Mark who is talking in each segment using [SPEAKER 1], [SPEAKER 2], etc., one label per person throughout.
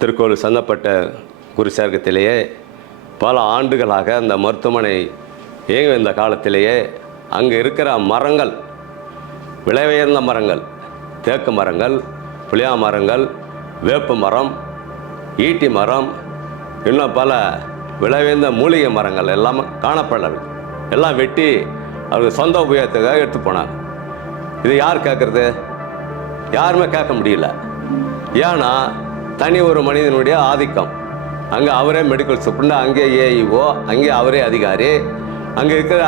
[SPEAKER 1] திருக்கோவில் சந்தப்பட்ட குருசேர்க்கத்திலேயே பல ஆண்டுகளாக அந்த மருத்துவமனை இயங்கி வந்த காலத்திலேயே அங்கே இருக்கிற மரங்கள் விலை உயர்ந்த மரங்கள் தேக்கு மரங்கள் புளியா மரங்கள் வேப்பு மரம் ஈட்டி மரம் இன்னும் பல விளைவிந்த மூலிகை மரங்கள் எல்லாம் காணப்படவில்லை. எல்லாம் வெட்டி அவருக்கு சொந்த உபயோகத்துக்காக எடுத்து போனாங்க. இது யார் கேட்குறது? யாருமே கேட்க முடியல. ஏன்னா தனி ஒரு மனிதனுடைய ஆதிக்கம். அங்கே அவரே மெடிக்கல் சூப்பர்ண்டு அங்கே ஏஇஓ அங்கே அவரே அதிகாரி. அங்கே இருக்கிற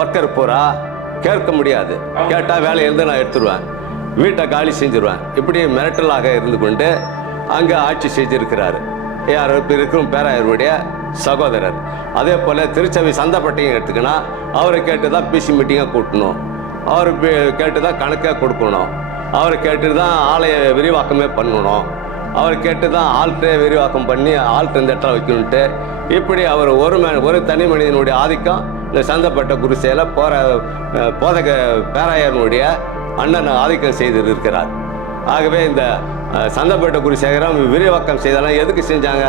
[SPEAKER 1] ஒர்க்கர் பூரா கேட்க முடியாது. கேட்டால் வேலையை இருந்து நான் எடுத்துருவேன். வீட்டை காலி செஞ்சுருவேன். இப்படி மிரட்டலாக இருந்து கொண்டு அங்கே ஆட்சி செஞ்சிருக்கிறாரு. யார் இப்போ இருக்கும் பேராயருடைய சகோதரர். அதே போல் திருச்சபை சந்தப்பட்டையும் எடுத்துக்கினா அவரை கேட்டு தான் பிசி மீட்டிங்காக கூட்டணும். அவர் கேட்டு தான் கணக்கே கொடுக்கணும். அவரை கேட்டு தான் ஆலய விரிவாக்கமே பண்ணணும். அவர் கேட்டு தான் ஆல்ட்ரே விரிவாக்கம் பண்ணி ஆல்ட் இந்த இடத்துல வைக்கணுன்ட்டு இப்படி அவர் ஒரு ம ஒரு தனி மனிதனுடைய ஆதிக்கம் இந்த சந்தப்பட்ட குருசையில் போற போதக பேராயனுடைய அண்ணன் ஆதிக்கம் செய்து இருக்கிறார். ஆகவே இந்த சந்தப்பட்ட குருசேகரம் விரிவாக்கம் செய்தாலும் எதுக்கு செஞ்சாங்க?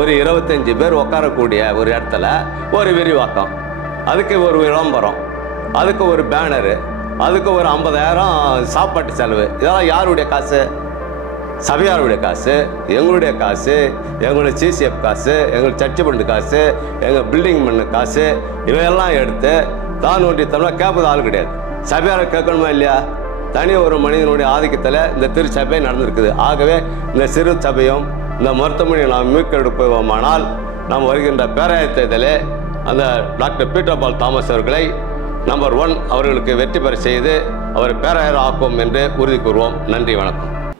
[SPEAKER 1] ஒரு இருபத்தஞ்சு பேர் உட்காரக்கூடிய ஒரு இடத்துல ஒரு விரிவாக்கம். அதுக்கு ஒரு விளம்பரம் அதுக்கு ஒரு பேனரு அதுக்கு ஒரு ஐம்பதாயிரம் சாப்பாட்டு செலவு. இதெல்லாம் யாருடைய காசு? சபையாருடைய காசு எங்களுடைய காசு எங்களுடைய சிசிஎஃப் காசு எங்கள் சர்ச்சு பண்ண காசு எங்கள் பில்டிங் பண்ண காசு இவையெல்லாம் எடுத்து தான் ஒன்றிய தமிழாக கேட்பது ஆள் கிடையாது. சபையாரை கேட்கணுமா இல்லையா? தனி ஒரு மனிதனுடைய ஆதிக்கத்தில் இந்த திருச்சபை நடந்திருக்குது. ஆகவே இந்த சிறு சபையும் இந்த மருத்துவமனையை நாம் மீட்டெடுப்போமானால் நாம் வருகின்ற பேராயத்திலே அந்த டாக்டர் பீட்டர் பால் தாமஸ் அவர்களை நம்பர் ஒன் அவர்களுக்கு வெற்றி பெற செய்து அவரை பேராயர் ஆக்குவோம் என்று உறுதி கூறுவோம். நன்றி வணக்கம்.